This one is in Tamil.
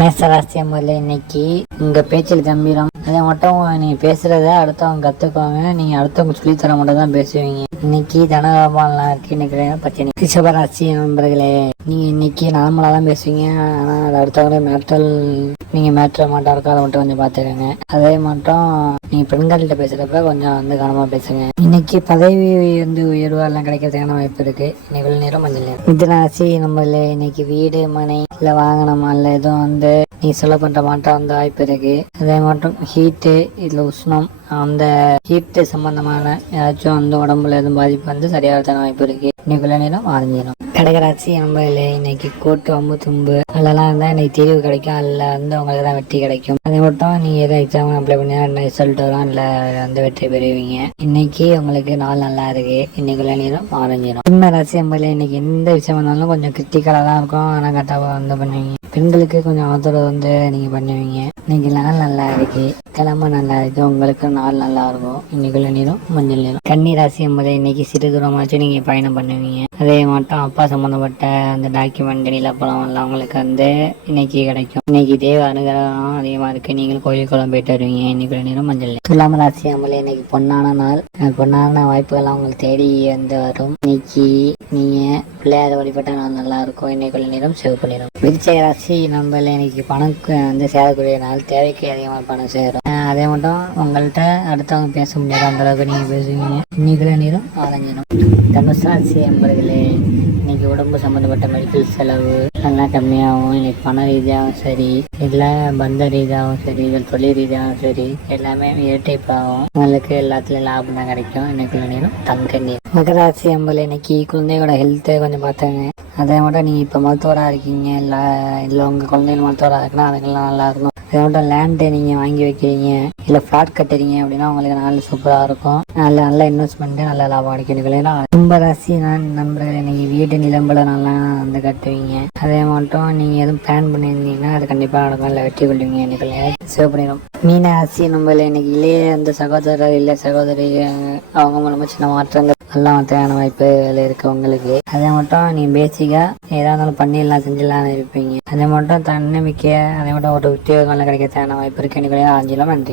மேசராசியம் முதல்ல இன்னைக்கு உங்க பேச்சில் கம்பீரம். அதை மட்டும் நீங்கள் பேசுறத அடுத்தவங்க கற்றுக்குவாங்க நீங்க அடுத்தவங்க சொல்லித்தர மட்டும் தான் பேசுவீங்க. இன்னைக்கு தனலாபம்லாம் இருக்கு இன்னைக்கு பச்சை ரிஷபராசி நண்பர்களே நீங்க இன்னைக்கு நார்மலா தான் பேசுவீங்க. ஆனா அது அடுத்தவங்களே மேட்டல் நீங்க மேட்ர மாட்டா இருக்கா அதை மட்டும் கொஞ்சம் பாத்துக்கோங்க அதே மட்டும் நீ பெண்கள்கிட்ட பேசுறப்ப கொஞ்சம் வந்து கவனமா பேசுங்க. இன்னைக்கு பதவி வந்து உயர்வாலாம் எல்லாம் கிடைக்கிறதுக்கான வாய்ப்பு இருக்கு. இன்னைக்கு நேரம் கொஞ்சம் நேரம் மிதராசி நம்மள இன்னைக்கு வீடு மனை இல்ல வாகனம் இல்லை எதுவும் வந்து நீ சொல்ல பண்ற மாட்டம் வந்து வாய்ப்பு இருக்கு. அதே மட்டும் ஹீட்டு இதுல உஷ்ணம் அந்த ஹீட்டு சம்பந்தமான ஏதாச்சும் வந்து உடம்புல எதுவும் பாதிப்பு வந்து சரியாகிறதுக்கான வாய்ப்பு இருக்கு. இன்னைக்குள்ள நேரம் ஆரஞ்சிடும் கடகராசி நம்மள இன்னைக்கு கோட்டு அம்பு தும்பு அதெல்லாம் இருந்தால் இன்னைக்கு தீர்வு கிடைக்கும். அதில் வந்து உங்களுக்கு தான் வெற்றி கிடைக்கும். அது மட்டும் நீங்கள் எதாவது எக்ஸாம் அப்ளை பண்ணி ரிசல்ட் வரும்? இல்லை வந்து வெற்றி பெறுவீங்க? இன்னைக்கு உங்களுக்கு நாள் நல்லா இருக்கு. இன்னைக்குள்ள நீரும் ஆரஞ்சிடும் சிம்ம ராசி நம்மள இன்னைக்கு எந்த விஷயம் வந்தாலும் கொஞ்சம் கிரிட்டிக்கலாக தான் இருக்கும். ஆனால் கரெக்டாக வந்து பண்ணுவீங்க. பெண்களுக்கு கொஞ்சம் ஆதரவு வந்து நீங்கள் பண்ணுவீங்க. இன்னைக்கு நாள் நல்லா இருக்கு. கிழமை நல்லா இருக்கு. உங்களுக்கு நாள் நல்லா இருக்கும். இன்னைக்குள்ள நேரம் மஞ்சள் நேரம். கன்னி ராசி என்பதை இன்னைக்கு சிறு தூரமாச்சும் நீங்கள் பயணம் பண்ணுவீங்க. அதே மட்டும் அப்பா சம்மந்தப்பட்ட அந்த டாக்குமெண்ட் நிலப்படம் எல்லாம் உங்களுக்கு வந்து இன்னைக்கு கிடைக்கும். இன்னைக்கு தேவ அனுகிரகம் அதிகமாக இருக்கு. நீங்கள் கோயில் குளம் போயிட்டு வருவீங்க. இன்னைக்குள்ள நேரம் மஞ்சள் நேரம். துலாம் ராசி அம்மலே இன்னைக்கு பொன்னான நாள். பொன்னான வாய்ப்புகள்லாம் உங்களுக்கு தேடி வந்து வரும். இன்னைக்கு நீங்கள் பிள்ளையார வழிபட்ட நாள் நல்லா இருக்கும். இன்னைக்குள்ள நேரம் சிவப்பு நேரம். விருச்சிக ராசி நம்மள இன்னைக்கு பணம் வந்து சேரக்கூடிய நாள். தேவைக்கு அதிகமாக பணம் சேரும். அதே மட்டும் உங்கள்கிட்ட அடுத்தவங்க பேச முடியாது அந்த அளவுக்கு நீங்க பேசுவீங்க. இன்னைக்குள்ள நீரும் ஆரஞ்சிடும் தனுசு ராசி அன்பர்களே இன்னைக்கு உடம்பு சம்மந்தப்பட்ட மெடிக்கல் செலவு எல்லாம் கம்மியாகும் இன்னைக்கு பண ரீதியாகவும் சரி இல்லை பந்த ரீதியாகவும் சரி இல்லை தொழில் ரீதியாகவும் சரி எல்லாமே இரட்டைப்பாகும் உங்களுக்கு எல்லாத்துலேயும் லாபம் தான் கிடைக்கும். எனக்கு நேரம் தங்க நீர். மகராசி அம்பல் இன்னைக்கு குழந்தையோட ஹெல்த்தை கொஞ்சம் பார்த்தாங்க. அதை மட்டும் நீங்கள் இப்போ மருத்துவராக இருக்கீங்க. இல்லை இல்லை உங்கள் குழந்தைகள் மருத்துவராக இருக்குன்னா அதுக்கெல்லாம் நல்லா இருக்கும் அதே மட்டும் லேண்டு நீங்கள் வாங்கி வைக்கிறீங்க? இல்லை ஃப்ளாட் கட்டுறீங்க அப்படின்னா உங்களுக்கு நாள் சூப்பராக இருக்கும். நல்ல நல்ல இன்வெஸ்ட்மெண்ட்டு நல்ல லாபம் கிடைக்கும் ரொம்ப ராசி நான் நம்புகிறேன் நீங்கள் வீடு நிலம்பல நல்லா வந்து கட்டுவீங்க. அதே மட்டும் நீங்கள் எதுவும் பிளான் பண்ணியிருந்தீங்கன்னா அது கண்டிப்பாக நடக்கும். இல்லை வெற்றி கொள்வீங்க சேவ் பண்ணி மீன ராசி நம்மள இன்னைக்கு இல்லையே அந்த சகோதரர் இல்லை சகோதரி அவங்க மூலமாக சின்ன மாற்றங்கள் நல்லா தேவையான வாய்ப்புகள் இருக்குது உங்களுக்கு. அதே மட்டும் நீங்கள் பேசிக்கா ஏதா இருந்தாலும் பண்ணிடலாம் செஞ்சிடலாம்னு இருப்பீங்க. அதே மட்டும் தன்னம்பிக்கை அதே மட்டும் ஒரு உத்தியோகங்கள்லாம் கிடைக்க தேவையான வாய்ப்பு இருக்கு. எனக்கு அஞ்சலாம் நன்றி.